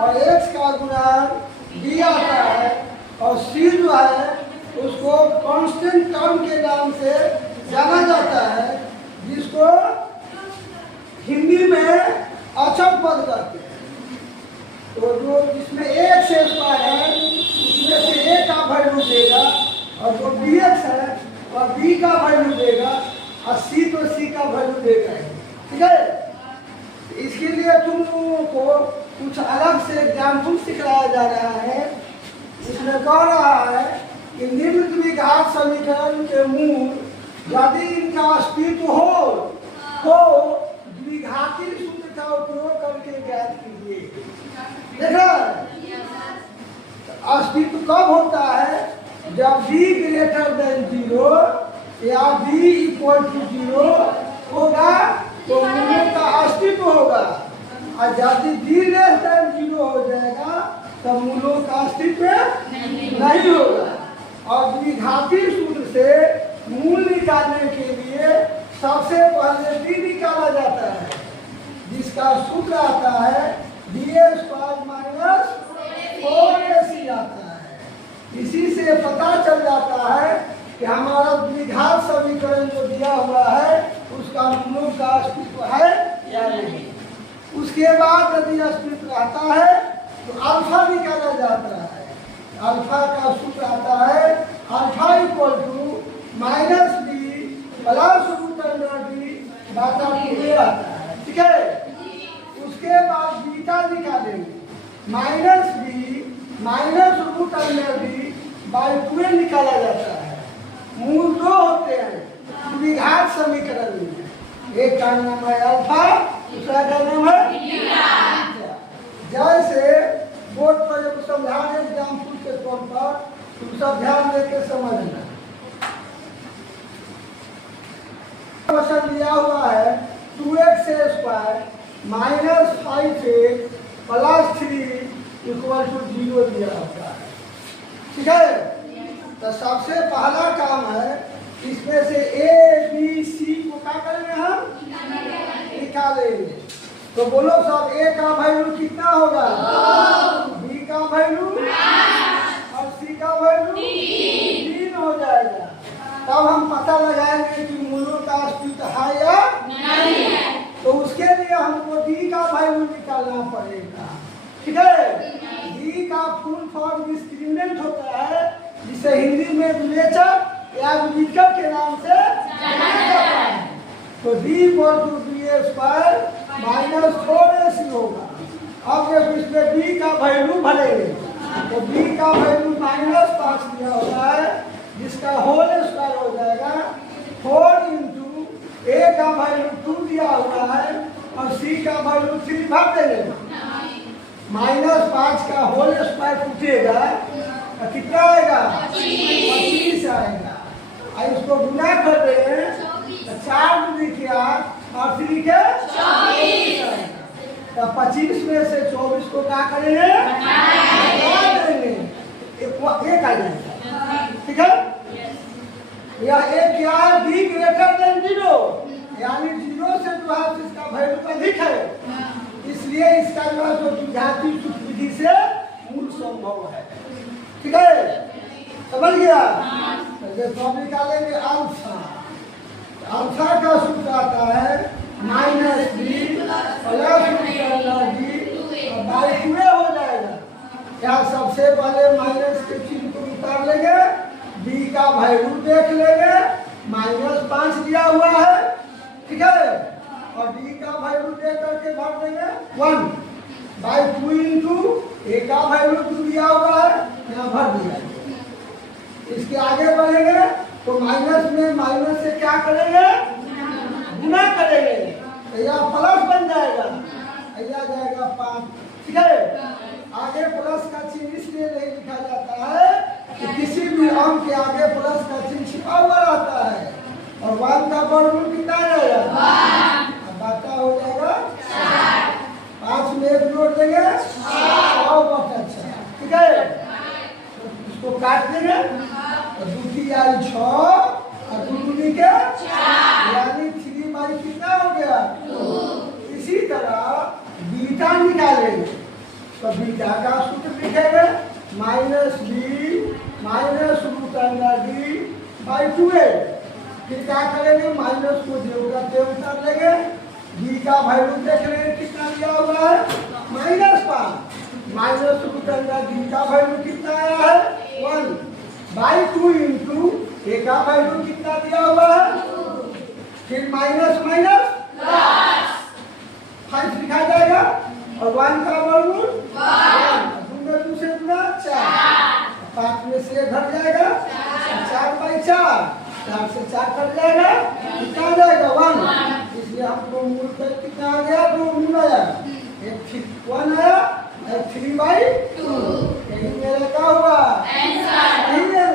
और x का गुणन b आता है और c जो है उसको कांस्टेंट टर्म के नाम से जाना जाता है, जिसको हिंदी में अचल पद कहते हैं। तो जो जिसमें x स्क्वायर है उसमें से a का वैल्यू देगा और जो bx है वह b का वैल्यू देगा और c तो c का वैल्यू देगा। ठीक है, इसके लिए तुम लोगों को कुछ अलग से एग्जाम्पल सिखाया जा रहा है। इसमें कह रहा है कि निम्न द्विघात समीकरण के मूल यदि इनका अस्तित्व हो तो द्विघाती सूत्र का उपयोग करके ज्ञात कीजिए। देखा, अस्तित्व कब होता है? जब b ग्रेटर देन 0 या b इक्वल टू 0 होगा तो मूलों का अस्तित्व होगा, और यदि b लेस देन 0 हो जाएगा तो मूलों का अस्तित्व नहीं होगा। और द्विघाती सूत्र से मूल निकालने के लिए सबसे पहले b निकाला जाता है, जिसका सूत्र आता है b² माइनस 4ac आता है। इसी से पता चल जाता है कि हमारा द्विघात समीकरण जो दिया हुआ है उसका मूलों का अस्तित्व है या नहीं। उसके बाद यदि अस्तित्व रहता है तो अल्फा निकाला जाता है। अल्फा का सूत्र आता है alpha equal to minus b plus root under d बाटा 2a आता है। ठीक है, उसके बाद बीटा निकालेंगे, minus b minus root under d by 2a निकाला जाता है। मूल दो होते हैं द्विघात समीकरण में, एक का नाम है अल्फा, दूसरा का नाम है बीटा। जैसे बोर्ड पर जब समझाने एग्जाम्पल के तौर पर तुम सब ध्यान देकर समझना। क्वेश्चन दिया हुआ है 2x² minus 5x plus 3 equal to 0 दिया होता है। ठीक है, तो सबसे पहला काम है इसमें से a b c को क्या करेंगे? हम निकालेंगे। तो बोलो सब, a का वैल्यू कितना होगा? b का वैल्यू और c का वैल्यू 3 हो जाएगा। तब हम पता लगाएंगे कि मूलों का अस्तित्व है या नहीं है। तो उसके लिए हमको d का वैल्यू निकालना पड़ेगा। ठीक है, d का फुल फॉर्म डिस्क्रिमिनेंट होता है, जिसे हिंदी में विवेचक या विवेचक के नाम से जाना जाता है। तो d equal to b² minus 4ac होगा। अब देखो इसमें b का वैल्यू भरेंगे, तो b का वैल्यू माइनस 5 दिया होता है, जिसका होल स्क्वायर हो जाएगा 4 इंटू a का वैल्यू 2 दिया हुआ है और c का वैल्यू 3 भर देंगे। माइनस 5 का होल स्क्वायर टूटेगा तो कितना आएगा? 25 आएगा। और इसको गुना कर देंगे तो 4 लिखे और 3 के 24 आएगा। तो 25 में से 24 को क्या करेंगे? हटा देंगे, एक आ जाएगा। ठीक है, यह एक क्या है? b ग्रेटर देन 0, यानी 0 से जो है इसका वैल्यू अधिक है, इसलिए इसका जो है तो द्विघाती सूत्र विधि से मूल संभव है। ठीक है, समझ गया? तो हम निकालेंगे अल्फा। अल्फा का सूत्र आता है minus b plus d by 2 हो जाएगा। यहाँ सबसे पहले माइनस के चिन्ह को उतार लेंगे, b का वैल्यू देख लेंगे, माइनस 5 दिया हुआ है। ठीक है, और d का वैल्यू दे करके भर देंगे 1 बाई 2 इंटू a का वैल्यू 2 दिया हुआ है, यहाँ भर दिया। इसके आगे बढ़ेंगे तो माइनस में माइनस से क्या करेंगे? गुना करेंगे, तो यह प्लस बन जाएगा, यह जाएगा 5। ठीक है, आगे प्लस का चिन्ह इसलिए नहीं लिखा जाता है कि किसी भी अंक के आगे प्लस का चिन्ह छिपा हुआ रहता है, और 1 का वर्गमूल कितना आएगा? 1। बाटा हो जाएगा 5 में 1 जोड़ देंगे 6/4। ठीक है, तो इसको काट देंगे तो 2 आई 6 और 2 दूनी के 4, यानी 3 बाई कितना हो गया? 2। इसी तरह बीटा निकालेंगे तो तो बीटा का सूत्र लिखेंगे -b minus root under d by 2a। फिर क्या करेंगे, माइनस को देव का देव उतार लेंगे, b का वैल्यू देख लेंगे कितना दिया हुआ है -5, माइनस रूट अंडर डी का वैल्यू कितना आया है 1 बाई 2 इंटू a का वैल्यू कितना दिया हुआ है, फिर माइनस माइनस प्लस 5 लिखा जाएगा और 1 का वर्गमूल 1, 2 से गुना 4, 5 में से घट जाएगा 4 बाई 4, 4 से 4 कट जाएगा कितना आ जाएगा 1, इसलिए हमको मूल पर कितना आ गया 2 मूल आया, एक 1 आया, 3 बाई 2, यही मेरा क्या हुआ आंसर।